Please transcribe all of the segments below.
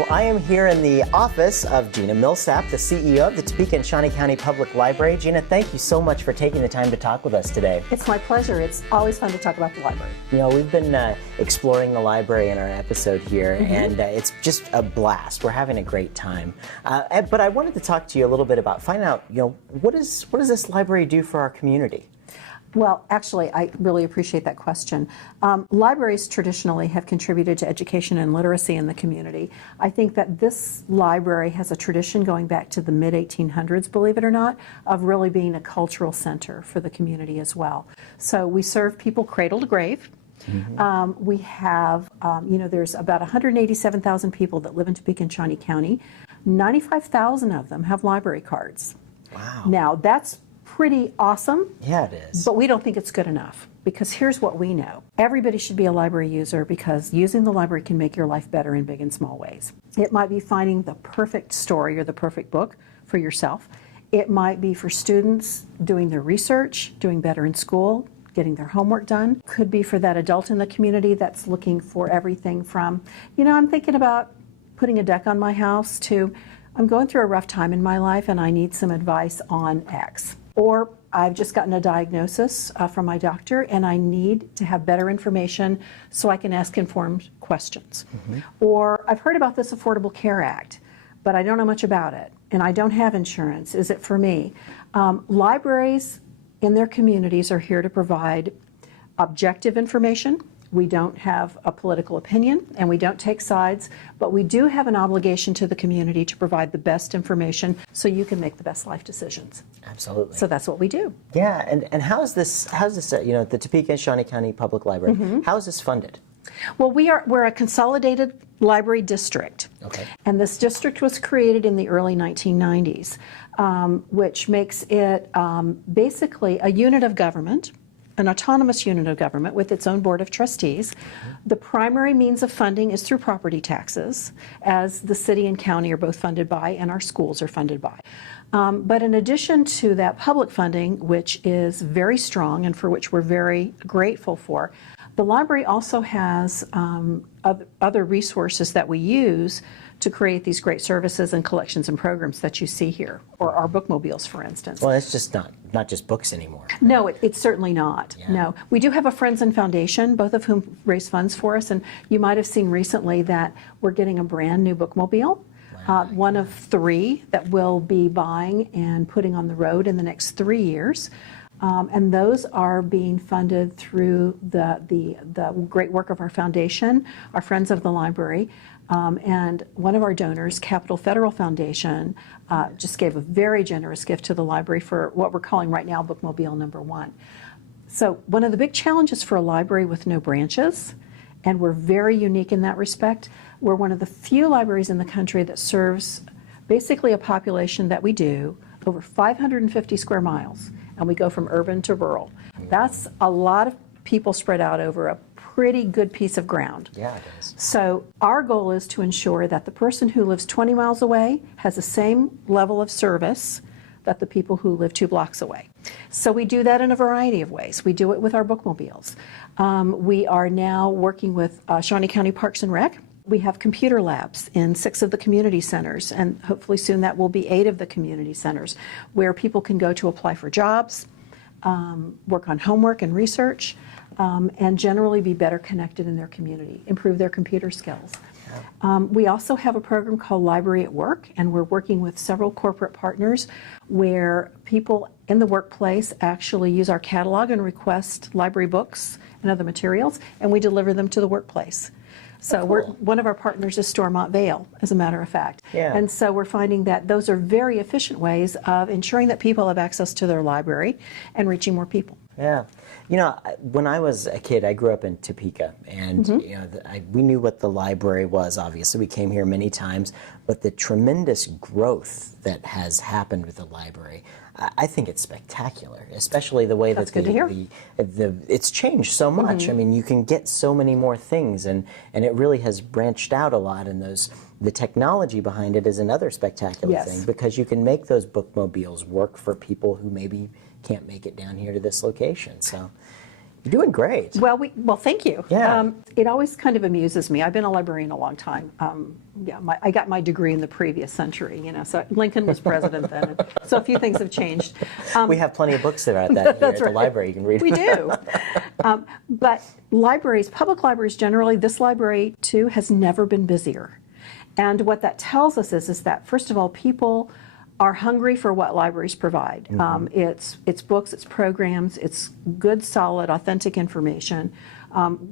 Well, I am here in the office of Gina Millsap, the CEO of the Topeka and Shawnee County Public Library. Gina, thank you so much for taking the time to talk with us today. It's my pleasure. It's always fun to talk about the library. You know, we've been exploring the library in our episode here, and it's just a blast. We're having a great time. But I wanted to talk to you a little bit about finding out, you know, what does this library do for our community? Well, actually, I really appreciate that question. Libraries traditionally have contributed to education and literacy in the community. I think that this library has a tradition going back to the mid-1800s, believe it or not, of really being a cultural center for the community as well. So we serve people cradle to grave. We have, there's about 187,000 people that live in Topeka and Shawnee County. 95,000 of them have library cards. Wow. Now, that's pretty awesome. Yeah, it is. But we don't think it's good enough, because here's what we know. Everybody should be a library user, because using the library can make your life better in big and small ways. It might be finding the perfect story or the perfect book for yourself. It might be for students doing their research, doing better in school, getting their homework done. Could be for that adult in the community that's looking for everything from, I'm thinking about putting a deck on my house, to I'm going through a rough time in my life and I need some advice on X. Or I've just gotten a diagnosis from my doctor and I need to have better information so I can ask informed questions. Or I've heard about this Affordable Care Act, but I don't know much about it and I don't have insurance. Is it for me? Libraries in their communities are here to provide objective information. We don't have a political opinion and we don't take sides, but we do have an obligation to the community to provide the best information so you can make the best life decisions. Absolutely. So that's what we do. Yeah, and how's this, the Topeka and Shawnee County Public Library, how is this funded? Well, we're a consolidated library district. Okay. And this district was created in the early 1990s, which makes it basically a unit of government, an autonomous unit of government with its own board of trustees. The primary means of funding is through property taxes, as the city and county are both funded by and our schools are funded by. But in addition to that public funding, which is very strong and for which we're very grateful for, the library also has other resources that we use to create these great services and collections and programs that you see here, or our bookmobiles, for instance. Well, it's just not just books anymore. No, it's certainly not. Yeah. No. We do have a Friends and Foundation, both of whom raise funds for us, and you might have seen recently that we're getting a brand new bookmobile. One of 3 that we'll be buying and putting on the road in the next 3 years. And those are being funded through the great work of our foundation, our Friends of the Library, and one of our donors, Capital Federal Foundation, just gave a very generous gift to the library for what we're calling right now Bookmobile number 1. So one of the big challenges for a library with no branches, and we're very unique in that respect, we're one of the few libraries in the country that serves basically a population that we do over 550 square miles. And we go from urban to rural. That's a lot of people spread out over a pretty good piece of ground. Yeah, it is. So our goal is to ensure that the person who lives 20 miles away has the same level of service that the people who live 2 blocks away. So we do that in a variety of ways. We do it with our bookmobiles. We are now working with Shawnee County Parks and Rec. We have computer labs in 6 of the community centers, and hopefully soon that will be 8 of the community centers, where people can go to apply for jobs, work on homework and research, and generally be better connected in their community, improve their computer skills. We also have a program called Library at Work, and we're working with several corporate partners where people in the workplace actually use our catalog and request library books and other materials, and we deliver them to the workplace. So one of our partners is Stormont Vale, as a matter of fact. Yeah. And so we're finding that those are very efficient ways of ensuring that people have access to their library and reaching more people. Yeah. When I was a kid, I grew up in Topeka, and we knew what the library was, obviously. We came here many times, but the tremendous growth that has happened with the library, I think it's spectacular, especially the way That's that good to hear. It's changed so much. I mean, you can get so many more things, and it really has branched out a lot, and the technology behind it is another spectacular thing, because you can make those bookmobiles work for people who maybe can't make it down here to this location. So You're doing great. Well, thank you. Yeah. It always kind of amuses me. I've been a librarian a long time. I got my degree in the previous century, so Lincoln was president then. So a few things have changed. We have plenty of books about that here at the library. You can read. We do. But libraries, public libraries generally, this library too, has never been busier. And what that tells us is that, first of all, people are hungry for what libraries provide. It's books, it's programs, it's good, solid, authentic information.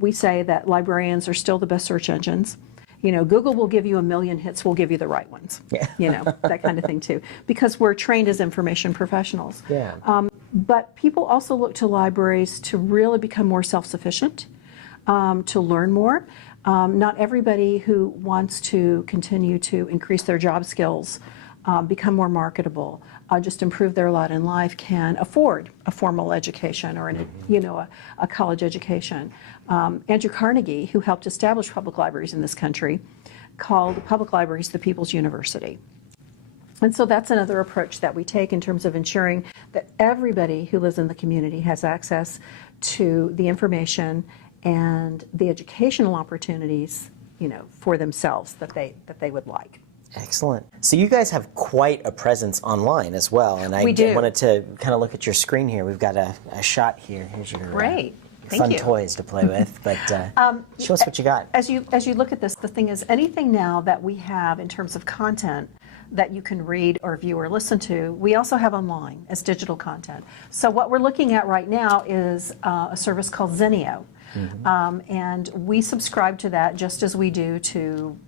We say that librarians are still the best search engines. Google will give you a million hits, we'll give you the right ones. Yeah. That kind of thing too, because we're trained as information professionals. Yeah. But people also look to libraries to really become more self-sufficient, to learn more. Not everybody who wants to continue to increase their job skills, become more marketable, just improve their lot in life, can afford a formal education or a college education. Andrew Carnegie, who helped establish public libraries in this country, called public libraries the People's University. And so that's another approach that we take in terms of ensuring that everybody who lives in the community has access to the information and the educational opportunities, for themselves that they would like. Excellent. So you guys have quite a presence online as well, and I wanted to kind of look at your screen here. We've got a shot here. Here's your Great. fun toys to play with, but show us what you got. As you look at this, the thing is, anything now that we have in terms of content that you can read or view or listen to, we also have online as digital content. So what we're looking at right now is a service called Zenio. And we subscribe to that just as we do to,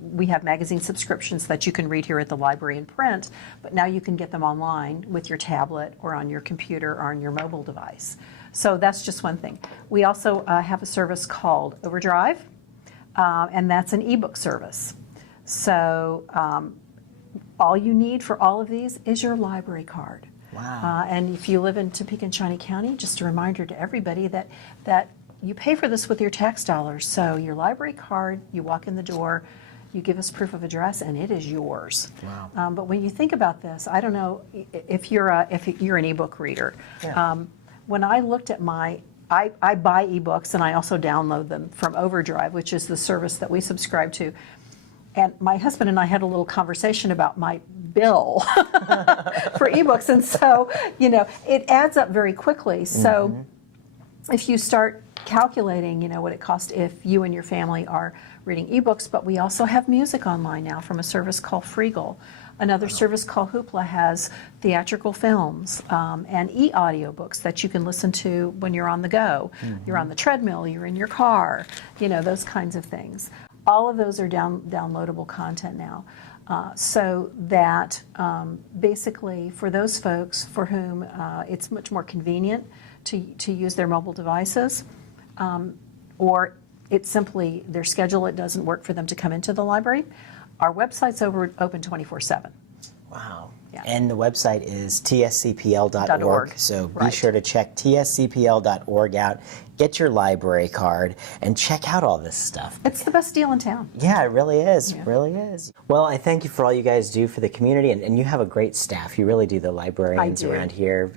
we have magazine subscriptions that you can read here at the library in print, but now you can get them online with your tablet or on your computer or on your mobile device. So that's just one thing. We also have a service called Overdrive, and that's an ebook service. So all you need for all of these is your library card. Wow. And if you live in Topeka and Shawnee County, just a reminder to everybody that you pay for this with your tax dollars. So your library card, you walk in the door, you give us proof of address, and it is yours. Wow. But when you think about this, I don't know if you're an ebook reader. Yeah. When I looked at I buy ebooks and I also download them from Overdrive, which is the service that we subscribe to. And my husband and I had a little conversation about my bill for ebooks, and so it adds up very quickly. So if you start calculating, what it costs if you and your family are reading ebooks, but we also have music online now from a service called Freegal. Another service called Hoopla has theatrical films and e-audiobooks that you can listen to when you're on the go. You're on the treadmill, you're in your car, those kinds of things. All of those are downloadable content now. So that basically for those folks for whom it's much more convenient to use their mobile devices, or it's simply their schedule, it doesn't work for them to come into the library, our website's open 24/7. Wow. Yeah. And the website is tscpl.org. So be sure to check tscpl.org out, get your library card, and check out all this stuff. It's the best deal in town. Yeah, it really is. Yeah. It really is. Well, I thank you for all you guys do for the community, and you have a great staff. You really do. The librarians around here,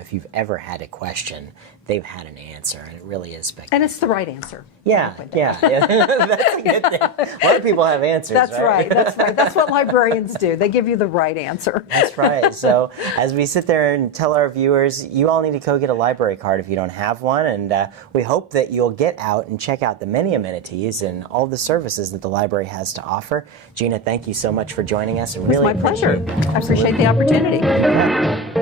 if you've ever had a question, they've had an answer, and it really is spectacular. And it's the right answer. Yeah. That's a good thing. A lot of people have answers, That's right. That's what librarians do. They give you the right answer. That's right. So as we sit there and tell our viewers, you all need to go get a library card if you don't have one, and we hope that you'll get out and check out the many amenities and all the services that the library has to offer. Gina, thank you so much for joining us. It's my pleasure. I appreciate the opportunity.